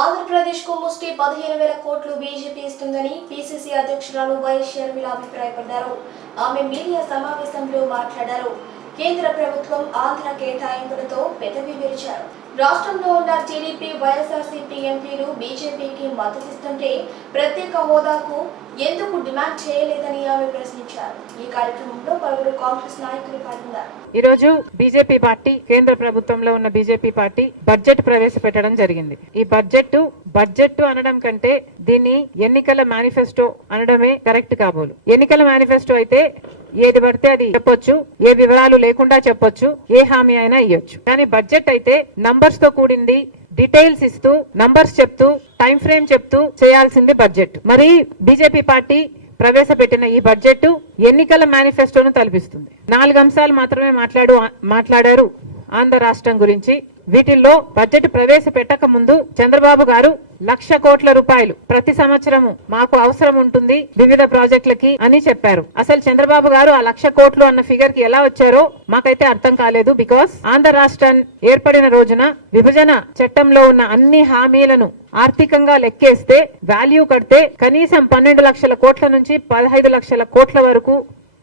ఆంధ్రప్రదేశ్ కు ముష్టి 15,000 కోట్లు బీజేపీ ఇస్తుందని పీసీసీ అధ్యక్షురాలు వైఎస్ షర్మిల అభిప్రాయపడ్డారు. ఆమె మీడియా సమావేశంలో మాట్లాడారు. కేంద్ర ప్రభుత్వం ఆంధ్ర కేటాయింపులతో పెదవి విరిచారు. రాష్ట్రంలో ఉన్న టీడీపీ, వైఎస్ఆర్సీపీ ఎంపీలు బీజేపీకి మద్దతిస్తుంటే ప్రత్యేక హోదాకు ఎందుకు డిమాండ్ చేయలేదని ఆమె ప్రశ్నించారు. ఈ కార్యక్రమంలో పలువురు కాంగ్రెస్ నాయకులు పాల్గొన్నారు. ఈ రోజు బీజేపీ పార్టీ, కేంద్ర ప్రభుత్వంలో ఉన్న బీజేపీ పార్టీ బడ్జెట్ ప్రవేశపెట్టడం జరిగింది. ఈ బడ్జెట్ అనడం కంటే దీన్ని ఎన్నికల మేనిఫెస్టో అనడమే కరెక్ట్ కాబోలు. ఎన్నికల మేనిఫెస్టో అయితే ఏది పడితే అది చెప్పొచ్చు, ఏ వివరాలు లేకుండా చెప్పొచ్చు, ఏ హామీ అయినా ఇవ్వచ్చు. కానీ బడ్జెట్ అయితే నంబర్స్ తో కూడింది, డీటెయిల్స్ ఇస్తూ, నంబర్స్ చెప్తూ, టైం ఫ్రేమ్ చెప్తూ చేయాల్సింది బడ్జెట్. మరి బీజేపీ పార్టీ ప్రవేశపెట్టిన ఈ బడ్జెట్ ఎన్నికల మేనిఫెస్టోను తలపిస్తుంది. 4 అంశాలు మాత్రమే మాట్లాడారు ఆంధ్ర రాష్ట్రం గురించి. వీటిల్లో బడ్జెట్ ప్రవేశపెట్టక ముందు చంద్రబాబు గారు 1,00,000 కోట్ల రూపాయలు ప్రతి సంవత్సరము మాకు అవసరం ఉంటుంది వివిధ ప్రాజెక్టులకి అని చెప్పారు. అసలు చంద్రబాబు గారు ఆ 1,00,000 కోట్లు అన్న ఫిగర్ కి ఎలా వచ్చారో మాకైతే అర్థం కాలేదు. బికాస్ ఆంధ్ర రాష్ట్రం ఏర్పడిన రోజున విభజన చట్టంలో ఉన్న అన్ని హామీలను ఆర్థికంగా లెక్కేస్తే, వాల్యూ కడితే కనీసం 12 లక్షల కోట్ల నుంచి 15 లక్షల కోట్ల వరకు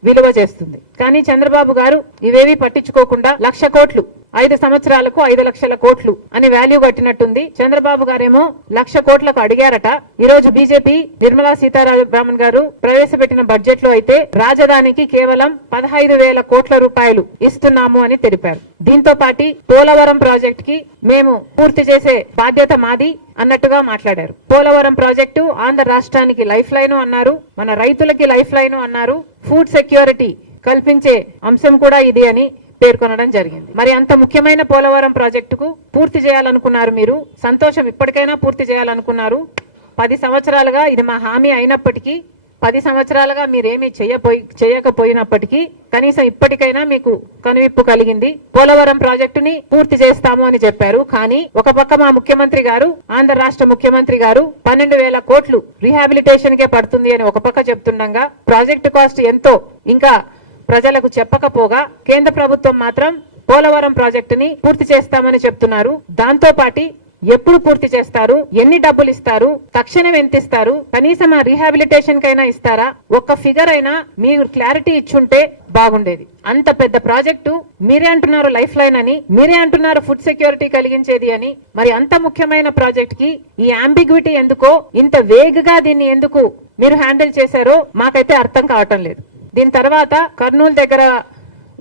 విలువ చేస్తుంది. కానీ చంద్రబాబు గారు ఇవేవి పట్టించుకోకుండా 1,00,000 కోట్లు 5 సంవత్సరాలకు 5 లక్షల కోట్లు అని వాల్యూ కట్టినట్టుంది. చంద్రబాబు గారేమో 1,00,000 కోట్లకు అడిగారట. ఈ రోజు బీజేపీ నిర్మలా సీతారామన్ గారు ప్రవేశపెట్టిన బడ్జెట్ లో అయితే రాజధానికి కేవలం 15,000 కోట్ల రూపాయలు ఇస్తున్నాము అని తెలిపారు. దీంతో పాటు పోలవరం ప్రాజెక్ట్ కి మేము పూర్తి చేసే బాధ్యత మాది అన్నట్టుగా మాట్లాడారు. పోలవరం ప్రాజెక్టు ఆంధ్ర రాష్ట్రానికి లైఫ్ లైన్ అన్నారు, మన రైతులకి లైఫ్ లైన్ అన్నారు, ఫుడ్ సెక్యూరిటీ కల్పించే అంశం కూడా ఇది అని పేర్కొనడం జరిగింది. మరి అంత ముఖ్యమైన పోలవరం ప్రాజెక్టుకు పూర్తి చేయాలనుకున్నారు మీరు, సంతోషం, ఇప్పటికైనా పూర్తి చేయాలనుకున్నారు. 10 సంవత్సరాలుగా ఇది మా హామీ అయినప్పటికీ, 10 సంవత్సరాలుగా మీరేమీ చేయకపోయినప్పటికీ కనీసం ఇప్పటికైనా మీకు కనువిప్పు కలిగింది. పోలవరం ప్రాజెక్టుని పూర్తి చేస్తాము అని చెప్పారు. కానీ ఒక పక్క మా ముఖ్యమంత్రి గారు, ఆంధ్ర రాష్ట్ర ముఖ్యమంత్రి గారు 12,000 కోట్లు రీహాబిలిటేషన్ కే పడుతుంది అని ఒక పక్క చెప్తుండగా, ప్రాజెక్టు కాస్ట్ ఎంతో ఇంకా ప్రజలకు చెప్పకపోగా కేంద్ర ప్రభుత్వం మాత్రం పోలవరం ప్రాజెక్టుని పూర్తి చేస్తామని చెప్తున్నారు. దాంతో పాటు ఎప్పుడు పూర్తి చేస్తారు, ఎన్ని డబ్బులు ఇస్తారు, తక్షణం ఎంత ఇస్తారు, కనీసం ఆ రీహాబిలిటేషన్ కైనా ఇస్తారా, ఒక్క ఫిగర్ అయినా మీరు క్లారిటీ ఇచ్చుంటే బాగుండేది. అంత పెద్ద ప్రాజెక్టు మీరే అంటున్నారు లైఫ్ లైన్ అని, మీరే అంటున్నారు ఫుడ్ సెక్యూరిటీ కలిగించేది అని. మరి అంత ముఖ్యమైన ప్రాజెక్ట్ కి ఈ అంబిగ్విటీ ఎందుకో, ఇంత వేగంగా దీన్ని ఎందుకు మీరు హ్యాండిల్ చేశారో మాకైతే అర్థం కావటం లేదు. దీని తర్వాత కర్నూలు దగ్గర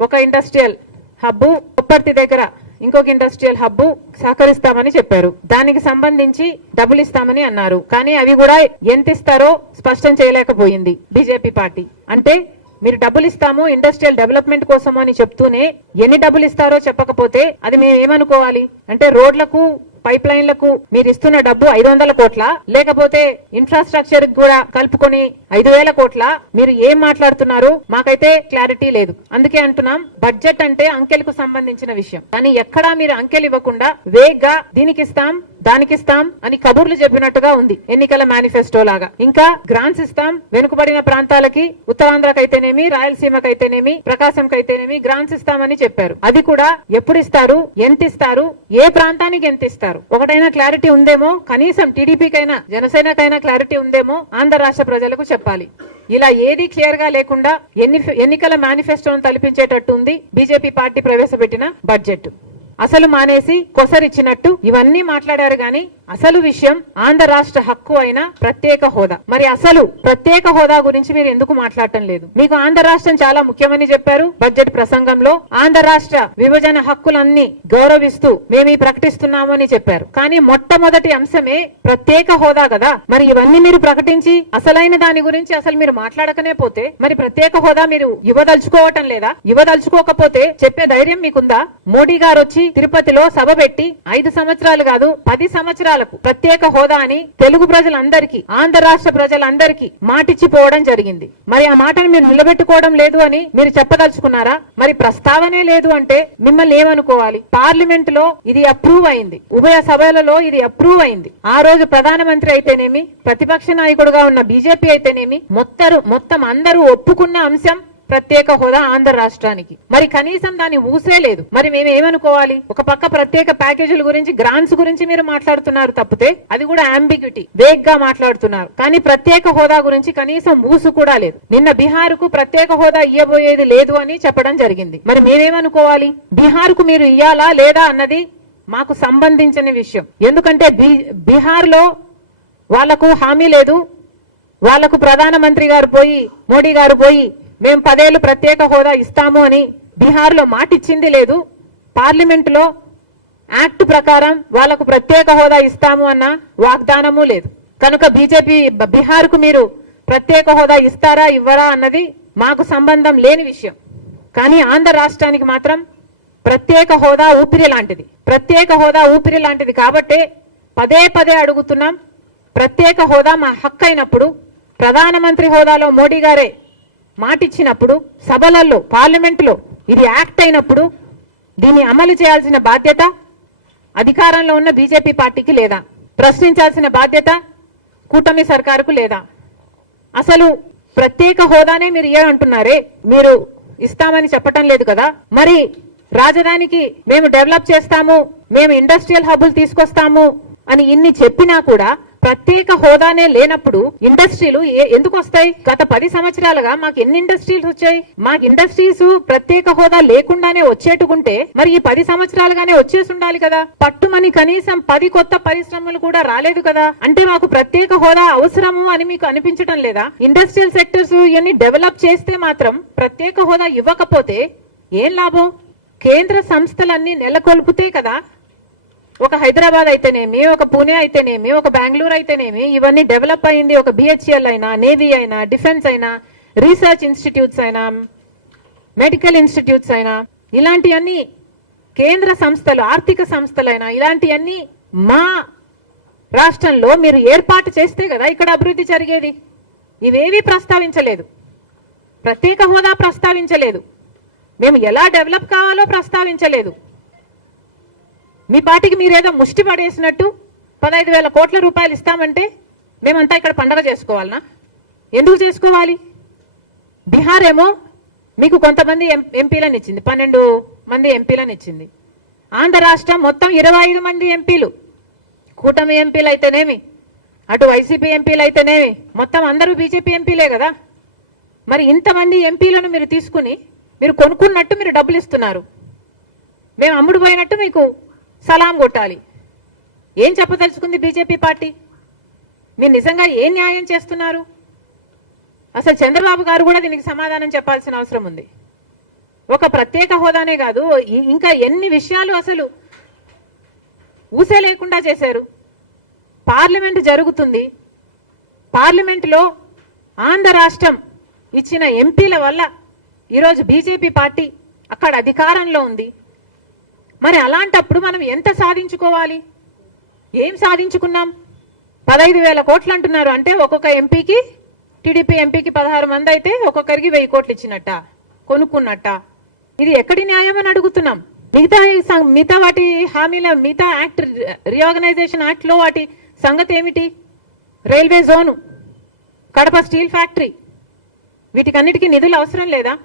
ఒక ఇండస్ట్రియల్ హబ్బు, కొప్పర్తి దగ్గర ఇంకొక ఇండస్ట్రియల్ హబ్బు సహకరిస్తామని చెప్పారు. దానికి సంబంధించి డబ్బులు ఇస్తామని అన్నారు. కానీ అవి కూడా ఎంత ఇస్తారో స్పష్టం చేయలేకపోయింది బీజేపీ పార్టీ. అంటే మీరు డబ్బులు ఇస్తాము ఇండస్ట్రియల్ డెవలప్మెంట్ కోసం అని చెప్తూనే ఎన్ని డబ్బులు ఇస్తారో చెప్పకపోతే అది మేము ఏమనుకోవాలి? అంటే రోడ్లకు, పైప్ లైన్లకు మీరు ఇస్తున్న డబ్బు 500 కోట్ల, లేకపోతే ఇన్ఫ్రాస్ట్రక్చర్ కూడా కలుపుకొని 5,000 కోట్ల? మీరు ఏం మాట్లాడుతున్నారు మాకైతే క్లారిటీ లేదు. అందుకే అంటున్నాం, బడ్జెట్ అంటే అంకెలకు సంబంధించిన విషయం. కానీ ఎక్కడా మీరు అంకెలు ఇవ్వకుండా వేగ్గా దీనికిస్తాం దానికిస్తాం అని కబుర్లు చెప్పినట్టుగా ఉంది ఎన్నికల మేనిఫెస్టో లాగా. ఇంకా గ్రాంట్స్ ఇస్తాం వెనుకబడిన ప్రాంతాలకి, ఉత్తరాంధ్రకైతేనేమి, రాయలసీమకైతేనేమి, ప్రకాశంకైతేనేమి గ్రాంట్స్ ఇస్తామని చెప్పారు. అది కూడా ఎప్పుడు ఇస్తారు, ఎంత ఇస్తారు, ఏ ప్రాంతానికి ఎంత ఇస్తారు, ఒకటైనా క్లారిటీ ఉందేమో, కనీసం టీడీపీకైనా జనసేనకైనా క్లారిటీ ఉందేమో ఆంధ్ర రాష్ట్ర ప్రజలకు చెప్పాలి. ఇలా ఏది క్లియర్ గా లేకుండా ఎన్నికల మేనిఫెస్టోను తలపించేటట్టు ఉంది బీజేపీ పార్టీ ప్రవేశపెట్టిన బడ్జెట్. అసలు మానేసి కొసరిచ్చినట్టు ఇవన్నీ మాట్లాడారు. గాని అసలు విషయం ఆంధ్ర రాష్ట్ర హక్కు అయిన ప్రత్యేక హోదా. మరి అసలు ప్రత్యేక హోదా గురించి మీరు ఎందుకు మాట్లాడటం లేదు? మీకు ఆంధ్ర రాష్ట్రం చాలా ముఖ్యమని చెప్పారు బడ్జెట్ ప్రసంగంలో. ఆంధ్ర రాష్ట్ర విభజన హక్కులన్నీ గౌరవిస్తూ మేము ప్రకటిస్తున్నాము అని చెప్పారు. కానీ మొట్టమొదటి అంశమే ప్రత్యేక హోదా కదా. మరి ఇవన్నీ మీరు ప్రకటించి అసలైన దాని గురించి అసలు మీరు మాట్లాడకనే పోతే మరి ప్రత్యేక హోదా మీరు ఇవ్వదలుచుకోవటం లేదా? ఇవ్వదలుచుకోకపోతే చెప్పే ధైర్యం మీకుందా? మోడీ గారు వచ్చి తిరుపతిలో సభ పెట్టి 5 సంవత్సరాలు కాదు 10 సంవత్సరాలకు ప్రత్యేక హోదా అని తెలుగు ప్రజలందరికీ, ఆంధ్ర రాష్ట్ర ప్రజలందరికీ మాటిచ్చిపోవడం జరిగింది. మరి ఆ మాటను మీరు నిలబెట్టుకోవడం లేదు అని మీరు చెప్పదలుచుకున్నారా? మరి ప్రస్తావనే లేదు అంటే మిమ్మల్ని ఏమనుకోవాలి? పార్లమెంట్ లో ఇది అప్రూవ్ అయింది, ఉభయ సభలలో ఇది అప్రూవ్ అయింది. ఆ రోజు ప్రధానమంత్రి అయితేనేమి, ప్రతిపక్ష నాయకుడుగా ఉన్న బీజేపీ అయితేనేమి, మొత్తం అందరూ ఒప్పుకున్న అంశం ప్రత్యేక హోదా ఆంధ్ర రాష్ట్రానికి. మరి కనీసం దాన్ని ఊసే లేదు. మరి మేము ఏమనుకోవాలి? ఒక పక్క ప్రత్యేక ప్యాకేజీల గురించి, గ్రాంట్స్ గురించి మీరు మాట్లాడుతున్నారు తప్పితే, అది కూడా అంబిగ్యూటీ, వేగ్ గా మాట్లాడుతున్నారు. కానీ ప్రత్యేక హోదా గురించి కనీసం ఊసు కూడా లేదు. నిన్న బీహార్ కు ప్రత్యేక హోదా ఇయ్యబోయేది లేదు అని చెప్పడం జరిగింది. మరి మేమేమనుకోవాలి? బీహార్ కు మీరు ఇయ్యాలా లేదా అన్నది మాకు సంబంధించిన విషయం. ఎందుకంటే బీహార్ లో వాళ్లకు హామీ లేదు. వాళ్లకు ప్రధానమంత్రి గారు పోయి, మోడీ గారు పోయి మేము 10 ఏళ్లు ప్రత్యేక హోదా ఇస్తాము అని బీహార్ లో మాట ఇచ్చింది లేదు. పార్లమెంట్ లో యాక్ట్ ప్రకారం వాళ్లకు ప్రత్యేక హోదా ఇస్తాము అన్న వాగ్దానము లేదు. కనుక బీజేపీ బీహార్ కు మీరు ప్రత్యేక హోదా ఇస్తారా ఇవ్వరా అన్నది మాకు సంబంధం లేని విషయం. కానీ ఆంధ్ర రాష్ట్రానికి మాత్రం ప్రత్యేక హోదా ఊపిరి లాంటిది. ప్రత్యేక హోదా ఊపిరి లాంటిది కాబట్టే పదే అడుగుతున్నాం. ప్రత్యేక హోదా మా హక్కు అయినప్పుడు, ప్రధానమంత్రి హోదాలో మోడీ గారే మాటిచ్చినప్పుడు, సభలలో పార్లమెంటులో ఇది యాక్ట్ అయినప్పుడు దీన్ని అమలు చేయాల్సిన బాధ్యత అధికారంలో ఉన్న బీజేపీ పార్టీకి లేదా? ప్రశ్నించాల్సిన బాధ్యత కూటమి సర్కారుకు లేదా? అసలు ప్రత్యేక హోదానే మీరు అంటున్నారే, మీరు ఇస్తామని చెప్పటం లేదు కదా. మరి రాజధానికి మేము డెవలప్ చేస్తాము, మేము ఇండస్ట్రియల్ హబ్బులు తీసుకొస్తాము అని ఇన్ని చెప్పినా కూడా ప్రత్యేక హోదానే లేనప్పుడు ఇండస్ట్రీలు ఎందుకు వస్తాయి? గత 10 సంవత్సరాలుగా మాకు ఎన్ని ఇండస్ట్రీలు వచ్చాయి? మాకు ఇండస్ట్రీస్ ప్రత్యేక హోదా లేకుండానే వచ్చేట్టుకుంటే మరి ఈ 10 సంవత్సరాలుగానే వచ్చేసి ఉండాలి కదా. పట్టుమని కనీసం 10 కొత్త పరిశ్రమలు కూడా రాలేదు కదా. అంటే మాకు ప్రత్యేక హోదా అవసరము అని మీకు అనిపించడం లేదా? ఇండస్ట్రియల్ సెక్టర్స్ ఇవన్నీ డెవలప్ చేస్తే మాత్రం ప్రత్యేక హోదా ఇవ్వకపోతే ఏం లాభం? కేంద్ర సంస్థలన్నీ నెలకొల్పితే కదా. ఒక హైదరాబాద్ అయితేనేమి, ఒక పూణే అయితేనేమి, ఒక బెంగళూరు అయితేనేమి ఇవన్నీ డెవలప్ అయింది. ఒక బిహెచ్ఎల్ అయినా, నేవీ అయినా, డిఫెన్స్ అయినా, రీసెర్చ్ ఇన్స్టిట్యూట్స్ అయినా, మెడికల్ ఇన్స్టిట్యూట్స్ అయినా, ఇలాంటివన్నీ కేంద్ర సంస్థలు, ఆర్థిక సంస్థలైనా ఇలాంటివన్నీ మా రాష్ట్రంలో మీరు ఏర్పాటు చేస్తే కదా ఇక్కడ అభివృద్ధి జరిగేది. ఇవేవి ప్రస్తావించలేదు. ప్రత్యేక హోదా ప్రస్తావించలేదు. మేము ఎలా డెవలప్ కావాలో ప్రస్తావించలేదు. మీ పార్టీకి మీరేదో ముష్టి పడేసినట్టు 15,000 కోట్ల రూపాయలు ఇస్తామంటే మేమంతా ఇక్కడ పండగ చేసుకోవాలనా? ఎందుకు చేసుకోవాలి? బీహార్ ఏమో మీకు కొంతమంది ఎంపీలను ఇచ్చింది, 12 మంది ఎంపీలను ఇచ్చింది. ఆంధ్ర రాష్ట్రం మొత్తం 25 మంది ఎంపీలు, కూటమి ఎంపీలు అయితేనేమి, అటు వైసీపీ ఎంపీలు అయితేనేమి, మొత్తం అందరూ బీజేపీ ఎంపీలే కదా. మరి ఇంతమంది ఎంపీలను మీరు తీసుకుని మీరు కొనుక్కున్నట్టు మీరు డబ్బులు ఇస్తున్నారు. మేము అమ్ముడు పోయినట్టు మీకు సలాం కొట్టాలి. ఏం చెప్పదలుచుకుంది బీజేపీ పార్టీ? మీరు నిజంగా ఏం న్యాయం చేస్తున్నారు? అసలు చంద్రబాబు గారు కూడా దీనికి సమాధానం చెప్పాల్సిన అవసరం ఉంది. ఒక ప్రత్యేక హోదానే కాదు, ఇంకా ఎన్ని విషయాలు అసలు ఊసే లేకుండా చేశారు. పార్లమెంట్ జరుగుతుంది, పార్లమెంటులో ఆంధ్ర రాష్ట్రం ఇచ్చిన ఎంపీల వల్ల ఈరోజు బీజేపీ పార్టీ అక్కడ అధికారంలో ఉంది. మరి అలాంటప్పుడు మనం ఎంత సాధించుకోవాలి? ఏం సాధించుకున్నాం? 15,000 కోట్లు అంటున్నారు. అంటే ఒక్కొక్క ఎంపీకి, టీడీపీ ఎంపీకి 16 మంది అయితే ఒక్కొక్కరికి 1000 కోట్లు ఇచ్చినట్ట, కొనుక్కున్నట్ట. ఇది ఎక్కడి న్యాయం అని అడుగుతున్నాం. మిగతా వాటి హామీల, మిగతా యాక్ట్, రీఆర్గనైజేషన్ యాక్ట్ లో వాటి సంగతి ఏమిటి? Railway zone, Kadapa steel factory, వీటికన్నిటికీ నిధులు అవసరం లేదా?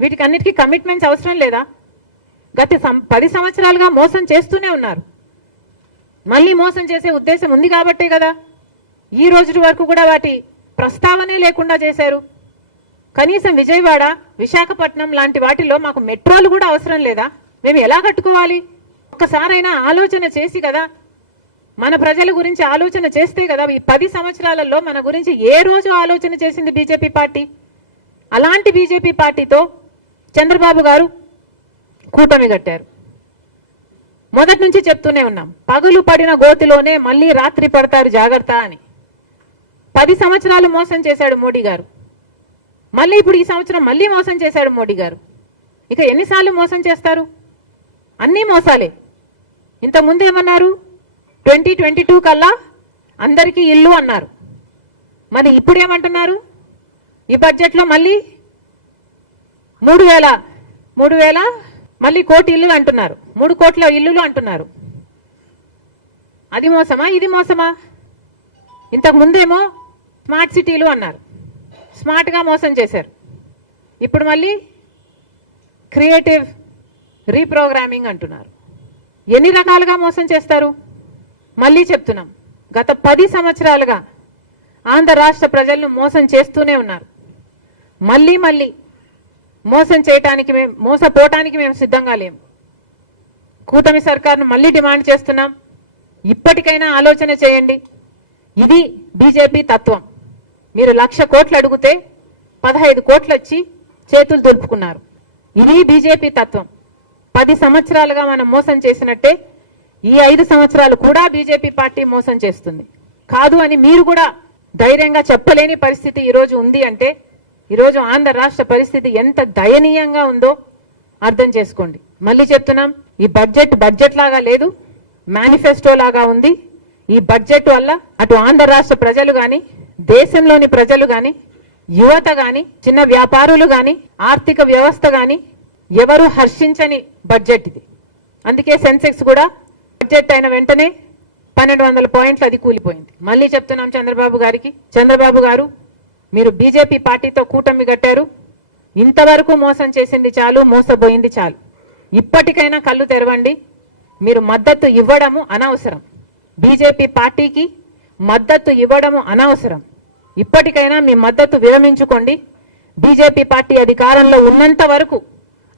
వీటికన్నిటికీ కమిట్మెంట్స్ అవసరం లేదా? గత 10 సంవత్సరాలుగా మోసం చేస్తూనే ఉన్నారు. మళ్ళీ మోసం చేసే ఉద్దేశం ఉంది కాబట్టే కదా ఈ రోజు వరకు కూడా వాటి ప్రస్తావనే లేకుండా చేశారు. కనీసం విజయవాడ, విశాఖపట్నం లాంటి వాటిలో మాకు మెట్రోలు కూడా అవసరం లేదా? మేము ఎలా కట్టుకోవాలి? ఒక్కసారైనా ఆలోచన చేసి కదా, మన ప్రజల గురించి ఆలోచన చేస్తే కదా. ఈ 10 సంవత్సరాలలో మన గురించి ఏ రోజు ఆలోచన చేసింది బీజేపీ పార్టీ? అలాంటి బీజేపీ పార్టీతో చంద్రబాబు గారు కూటమి కట్టారు. మొదటి నుంచి చెప్తూనే ఉన్నాం, పగులు పడిన గోతిలోనే మళ్ళీ రాత్రి పడతారు జాగ్రత్త అని. 10 సంవత్సరాలు మోసం చేశాడు మోడీ గారు. మళ్ళీ ఇప్పుడు ఈ సంవత్సరం మళ్ళీ మోసం చేశాడు మోడీ గారు. ఇక ఎన్నిసార్లు మోసం చేస్తారు? అన్నీ మోసాలే. ఇంతకుముందు ఏమన్నారు? 2022 కల్లా అందరికీ ఇల్లు అన్నారు. మరి ఇప్పుడు ఏమంటున్నారు? ఈ బడ్జెట్లో మళ్ళీ 3,000 మళ్ళీ 1 కోటి ఇల్లు అంటున్నారు, 3 కోట్ల ఇల్లులు అంటున్నారు. అది మోసమా? ఇది మోసమా? ఇంతకు ముందేమో స్మార్ట్ సిటీలు అన్నారు, స్మార్ట్గా మోసం చేశారు. ఇప్పుడు మళ్ళీ క్రియేటివ్ రీప్రోగ్రామింగ్ అంటున్నారు. ఎన్ని రకాలుగా మోసం చేస్తారు? మళ్ళీ చెప్తున్నాం, గత 10 సంవత్సరాలుగా ఆంధ్ర రాష్ట్ర ప్రజలను మోసం చేస్తూనే ఉన్నారు. మళ్ళీ మళ్ళీ మోసపోవటానికి మేము సిద్ధంగా లేము. కూటమి సర్కార్ను మళ్ళీ డిమాండ్ చేస్తున్నాం, ఇప్పటికైనా ఆలోచన చేయండి. ఇది బీజేపీ తత్వం. మీరు 1,00,000 కోట్లు అడిగితే 15 కోట్లు వచ్చి చేతులు దులుపుకున్నారు. ఇది బీజేపీ తత్వం. 10 సంవత్సరాలుగా మనం మోసం చేసినట్టే ఈ 5 సంవత్సరాలు కూడా బీజేపీ పార్టీ మోసం చేస్తుంది. కాదు అని మీరు కూడా ధైర్యంగా చెప్పలేని పరిస్థితి ఈరోజు ఉంది అంటే ఈరోజు ఆంధ్ర రాష్ట్ర పరిస్థితి ఎంత దయనీయంగా ఉందో అర్థం చేసుకోండి. మళ్ళీ చెప్తున్నాం, ఈ బడ్జెట్ లాగా లేదు, మేనిఫెస్టో లాగా ఉంది. ఈ బడ్జెట్ వల్ల అటు ఆంధ్ర రాష్ట్ర ప్రజలు కానీ, దేశంలోని ప్రజలు కానీ, యువత కానీ, చిన్న వ్యాపారులు కానీ, ఆర్థిక వ్యవస్థ కానీ ఎవరు హర్షించని బడ్జెట్ ఇది. అందుకే సెన్సెక్స్ కూడా బడ్జెట్ అయిన వెంటనే 1200 పాయింట్లు అది కూలిపోయింది. మళ్ళీ చెప్తున్నాం చంద్రబాబు గారు, మీరు బీజేపీ పార్టీతో కూటమి కట్టారు. ఇంతవరకు మోసం చేసింది చాలు, మోసపోయింది చాలు. ఇప్పటికైనా కళ్ళు తెరవండి. మీరు మద్దతు ఇవ్వడము అనవసరం, బీజేపీ పార్టీకి మద్దతు ఇవ్వడము అనవసరం. ఇప్పటికైనా మీ మద్దతు విరమించుకోండి. బీజేపీ పార్టీ అధికారంలో ఉన్నంత వరకు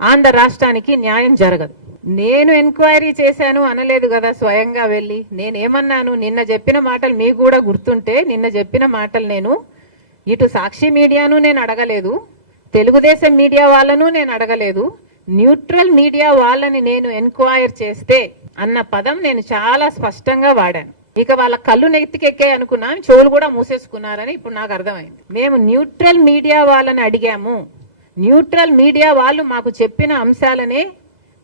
ఆంధ్ర రాష్ట్రానికి న్యాయం జరగదు. నేను ఎంక్వైరీ చేశాను అనలేదు కదా, స్వయంగా వెళ్ళి నేనేమన్నాను? నిన్న చెప్పిన మాటలు మీకు కూడా గుర్తుంటే, నిన్న చెప్పిన మాటలు నేను ఇటు సాక్షి మీడియాను నేను అడగలేదు, తెలుగుదేశం మీడియా వాళ్ళను నేను అడగలేదు, న్యూట్రల్ మీడియా వాళ్ళని నేను ఎంక్వైర్ చేస్తే అన్న పదం నేను చాలా స్పష్టంగా వాడాను. ఇక వాళ్ళ కళ్ళు నెత్తికెక్కే అనుకున్నాను, చెవులు కూడా మూసేసుకున్నారని ఇప్పుడు నాకు అర్థమైంది. మేము న్యూట్రల్ మీడియా వాళ్ళని అడిగాము, న్యూట్రల్ మీడియా వాళ్ళు మాకు చెప్పిన అంశాలనే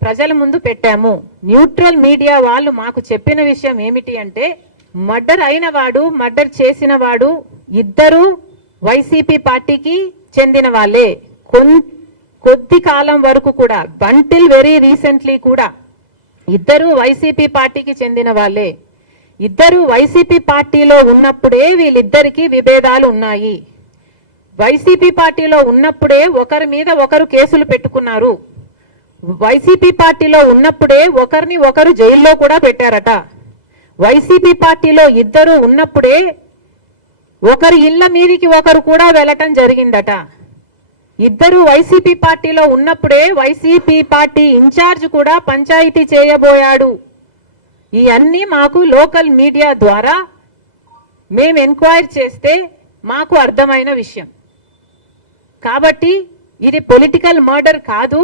ప్రజల ముందు పెట్టాము. న్యూట్రల్ మీడియా వాళ్ళు మాకు చెప్పిన విషయం ఏమిటి అంటే, మర్డర్ అయిన వాడు, మర్డర్ చేసిన వాడు ఇద్దరు వైసీపీ పార్టీకి చెందిన వాళ్ళే. కొద్ది కాలం వరకు కూడా, బంటిల్ వెరీ రీసెంట్లీ కూడా ఇద్దరు వైసీపీ పార్టీకి చెందిన వాళ్ళే. ఇద్దరు వైసీపీ పార్టీలో ఉన్నప్పుడే వీళ్ళిద్దరికీ విభేదాలు ఉన్నాయి. వైసీపీ పార్టీలో ఉన్నప్పుడే ఒకరి మీద ఒకరు కేసులు పెట్టుకున్నారు. వైసీపీ పార్టీలో ఉన్నప్పుడే ఒకరిని ఒకరు జైల్లో కూడా పెట్టారట. వైసీపీ పార్టీలో ఇద్దరు ఉన్నప్పుడే ఒకరి ఇళ్ల మీదికి ఒకరు కూడా వెళ్ళటం జరిగిందట. ఇద్దరు వైసీపీ పార్టీలో ఉన్నప్పుడే వైసీపీ పార్టీ ఇన్ఛార్జ్ కూడా పంచాయతీ చేయబోయాడు. ఇవన్నీ మాకు లోకల్ మీడియా ద్వారా మేము ఎంక్వైరీ చేస్తే మాకు అర్థమైన విషయం. కాబట్టి ఇది పొలిటికల్ మర్డర్ కాదు.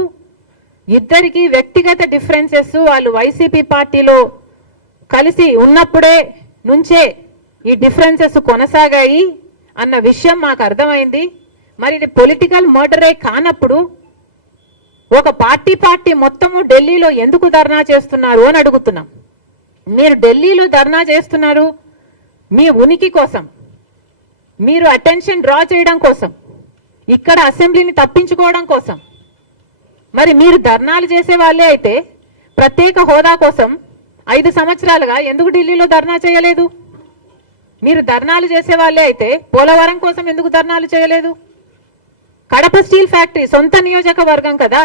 ఇద్దరికి వ్యక్తిగత డిఫరెన్సెస్, వాళ్ళు వైసీపీ పార్టీలో కలిసి ఉన్నప్పుడే నుంచే ఈ డిఫరెన్సెస్ కొనసాగాయి అన్న విషయం మాకు అర్థమైంది. మరి ఇది పొలిటికల్ మర్డరే కానప్పుడు ఒక పార్టీ మొత్తము ఢిల్లీలో ఎందుకు ధర్నా చేస్తున్నారు అని అడుగుతున్నాం. మీరు ఢిల్లీలో ధర్నా చేస్తున్నారు మీ ఉనికి కోసం, మీరు అటెన్షన్ డ్రా చేయడం కోసం, ఇక్కడ అసెంబ్లీని తప్పించుకోవడం కోసం. మరి మీరు ధర్నాలు చేసే వాళ్ళే అయితే ప్రత్యేక హోదా కోసం 5 సంవత్సరాలుగా ఎందుకు ఢిల్లీలో ధర్నా చేయలేదు? మీరు ధర్నాలు చేసే వాళ్ళే అయితే పోలవరం కోసం ఎందుకు ధర్నాలు చేయలేదు? కడప స్టీల్ ఫ్యాక్టరీ సొంత నియోజకవర్గం కదా,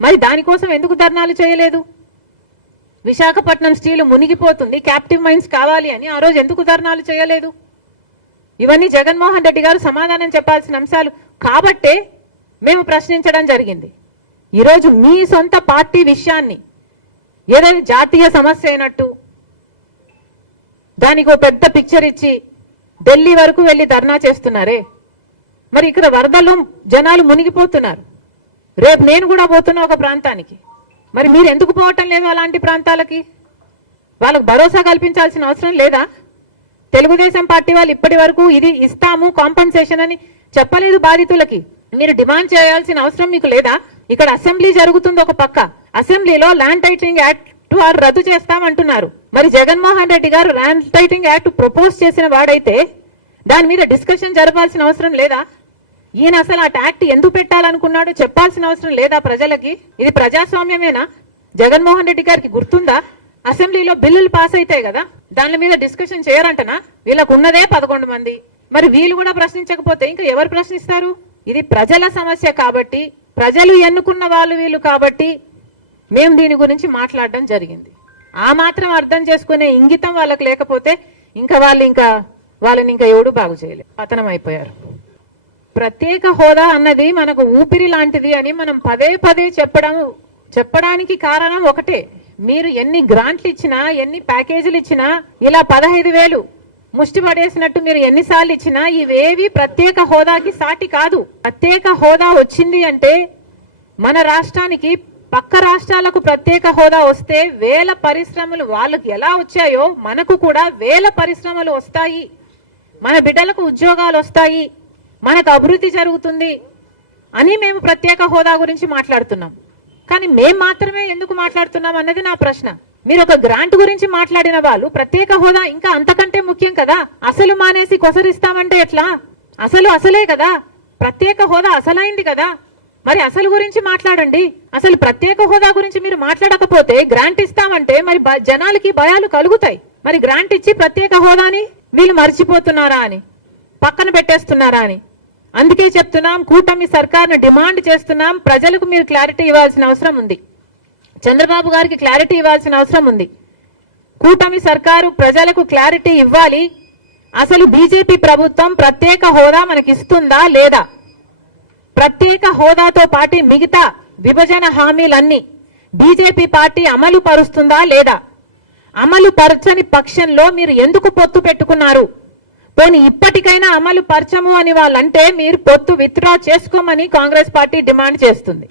మరి దానికోసం ఎందుకు ధర్నాలు చేయలేదు? విశాఖపట్నం స్టీల్ మునిగిపోతుంది, క్యాప్టివ్ మైన్స్ కావాలి అని ఆ రోజు ఎందుకు ధర్నాలు చేయలేదు? ఇవన్నీ జగన్మోహన్ రెడ్డి గారు సమాధానం చెప్పాల్సిన అంశాలు కాబట్టే మేము ప్రశ్నించడం జరిగింది. ఈరోజు మీ సొంత పార్టీ విషయాన్ని ఏదైనా జాతీయ సమస్య అయినట్టు దానికి ఒక పెద్ద పిక్చర్ ఇచ్చి ఢిల్లీ వరకు వెళ్ళి ధర్నా చేస్తున్నారే. మరి ఇక్కడ వరదల్లో జనాలు మునిగిపోతున్నారు. రేపు నేను కూడా పోతున్నా ఒక ప్రాంతానికి, మరి మీరు ఎందుకు పోవటం లేదు అలాంటి ప్రాంతాలకి? వాళ్ళకు భరోసా కల్పించాల్సిన అవసరం లేదా? తెలుగుదేశం పార్టీ వాళ్ళు ఇప్పటి వరకు ఇది ఇస్తాము కాంపన్సేషన్ అని చెప్పలేదు బాధితులకి. మీరు డిమాండ్ చేయాల్సిన అవసరం మీకు లేదా? ఇక్కడ అసెంబ్లీ జరుగుతుంది, ఒక పక్క అసెంబ్లీలో ల్యాండ్ టైటిలింగ్ యాక్ట్ రద్దు చేస్తామంటున్నారు. మరి జగన్మోహన్ రెడ్డి గారు ల్యాండ్ టైటిలింగ్ యాక్ట్ ప్రపోజ్ చేసిన వాడైతే దాని మీద డిస్కషన్ జరపాల్సిన అవసరం లేదా? ఈయన అసలు ఆ యాక్ట్ ఎందుకు పెట్టాలనుకున్నాడో చెప్పాల్సిన అవసరం లేదా ప్రజలకి? ఇది ప్రజాస్వామ్యమేనా? జగన్మోహన్ రెడ్డి గారికి గుర్తుందా? అసెంబ్లీలో బిల్లులు పాస్ అవుతాయి కదా, దాని మీద డిస్కషన్ చేయరంటనా? వీళ్ళకు ఉన్నదే 11 మంది. మరి వీళ్ళు కూడా ప్రశ్నించకపోతే ఇంకా ఎవరు ప్రశ్నిస్తారు? ఇది ప్రజల సమస్య కాబట్టి, ప్రజలు ఎన్నుకున్న వాళ్ళు వీళ్ళు కాబట్టి మేము దీని గురించి మాట్లాడడం జరిగింది. ఆ మాత్రం అర్థం చేసుకునే ఇంగితం వాళ్ళకి లేకపోతే వాళ్ళని ఇంకా ఎవడు బాగు చేయలేదు, పతనం అయిపోయారు. ప్రత్యేక హోదా అన్నది మనకు ఊపిరి లాంటిది అని మనం పదే పదే చెప్పడానికి కారణం ఒకటే. మీరు ఎన్ని గ్రాంట్లు ఇచ్చినా, ఎన్ని ప్యాకేజీలు ఇచ్చినా, ఇలా 15,000 ముష్టి పడేసినట్టు మీరు ఎన్నిసార్లు ఇచ్చినా ఇవేవి ప్రత్యేక హోదాకి సాటి కాదు. ప్రత్యేక హోదా వచ్చింది అంటే మన రాష్ట్రానికి పక్క రాష్ట్రాలకు ప్రత్యేక హోదా వస్తే వేల పరిశ్రమలు వాళ్ళకి ఎలా వచ్చాయో మనకు కూడా వేల పరిశ్రమలు వస్తాయి, మన బిడ్డలకు ఉద్యోగాలు వస్తాయి, మనకు అభివృద్ధి జరుగుతుంది అని మేము ప్రత్యేక హోదా గురించి మాట్లాడుతున్నాం. కానీ మేము మాత్రమే ఎందుకు మాట్లాడుతున్నాం అన్నది నా ప్రశ్న. మీరు ఒక గ్రాంట్ గురించి మాట్లాడిన వాళ్ళు ప్రత్యేక హోదా ఇంకా అంతకంటే ముఖ్యం కదా. అసలు మానేసి కొసరిస్తామంటే ఎట్లా? అసలే కదా ప్రత్యేక హోదా, అసలైంది కదా. మరి అసలు గురించి మాట్లాడండి. అసలు ప్రత్యేక హోదా గురించి మీరు మాట్లాడకపోతే గ్రాంట్ ఇస్తామంటే మరి జనాలకి భయాలు కలుగుతాయి. మరి గ్రాంట్ ఇచ్చి ప్రత్యేక హోదాని వీళ్ళు మర్చిపోతున్నారా అని, పక్కన పెట్టేస్తున్నారా అని. అందుకే చెప్తున్నాం, కూటమి సర్కార్ను డిమాండ్ చేస్తున్నాం. ప్రజలకు మీరు క్లారిటీ ఇవ్వాల్సిన అవసరం ఉంది, చంద్రబాబు గారికి క్లారిటీ ఇవ్వాల్సిన అవసరం ఉంది. కూటమి సర్కారు ప్రజలకు క్లారిటీ ఇవ్వాలి. అసలు బీజేపీ ప్రభుత్వం ప్రత్యేక హోదా మనకి ఇస్తుందా లేదా? ప్రత్యేక హోదాతో పాటు మిగతా విభజన హామీలన్నీ బీజేపీ పార్టీ అమలు పరుస్తుందా లేదా? అమలు పరచని పక్షంలో మీరు ఎందుకు పొత్తు పెట్టుకున్నారు? పోనీ ఇప్పటికైనా అమలు పరచము అని వాళ్ళంటే మీరు పొత్తు విత్డ్రా చేసుకోమని కాంగ్రెస్ పార్టీ డిమాండ్ చేస్తుంది.